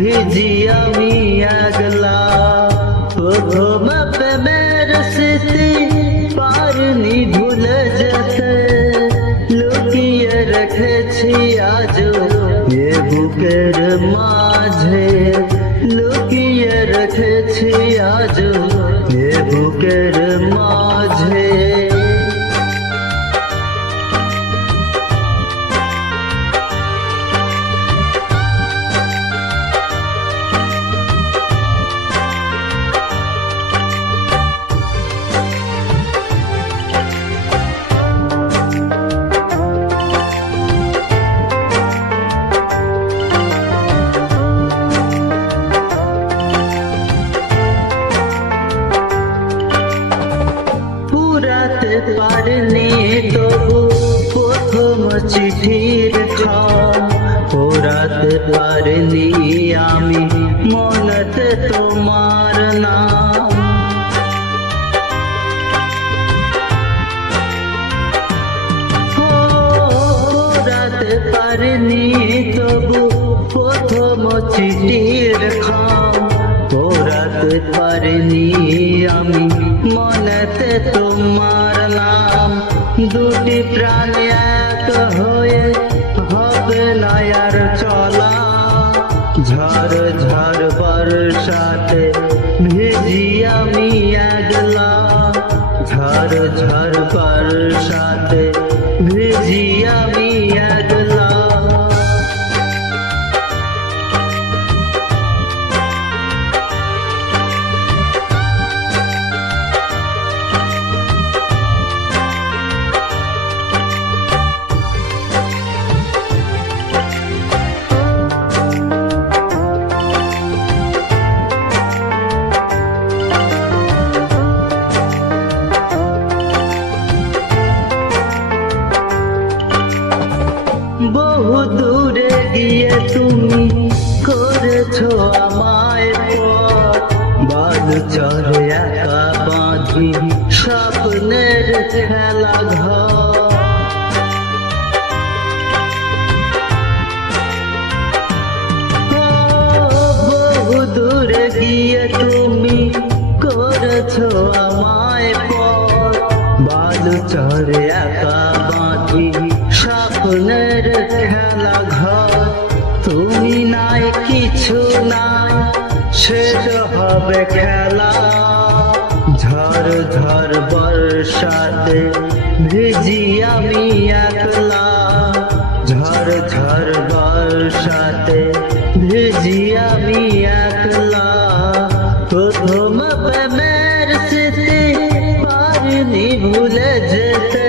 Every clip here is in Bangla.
ভিজি আমি আগলা। প্রথম প্রেমের স্মৃতি পারিনি ভুলে যেতে, লুকিয়ে রেখেছি আজও এ বুকের মাঝে, লুকিয়ে রেখেছি আজও এ বুকের মাঝে। পুরাতে পারিনি তবু প্রথম চিঠির খাম, পুরাতে পারিনি আমি মনেতে তোমার নাম। পুরাতে পারিনি তবু প্রথম চিঠির খাম, পুরাতে পারিনি আমি মনেতে তোমার নাম। দুটি প্রাণ এক হয়ে হবে না আর চলা, ঝড় ঝড় বর্ষাতে ভিজি আমি আগলা, ঝড় ঝড় বর্ষাতে ভিজি আমি আগলা। বহু দূরে গিয়ে তুমি করেছো আমায় পথ, বাদ চলে একা বাঁধি স্বপ্নের খেলা ঘর। বহু দূরে গিয়ে তুমি করেছো আমায় পথ, বাদ চলে একা বাঁধি স্বপ্নের খেলা ঘর। তুমি নাই কিছু নাই শেষ হবে খেলা, ঝড় ঝড় বর্ষাতে ভিজি আমি একলা, ঝড় ঝড় বর্ষাতে ভিজি আমি একলা। প্রথম প্রেমের স্মৃতি পারিনি ভুলে যেতে,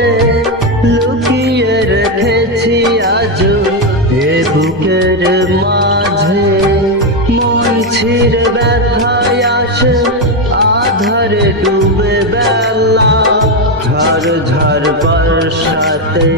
লুকিয়ে রেখেছি আজও এ বুকের মাঝে। মন ছিঁড়ে ব্যথায় আসে আধারে ডুবে বেলা, ঝড় ঝড় বর্ষাতে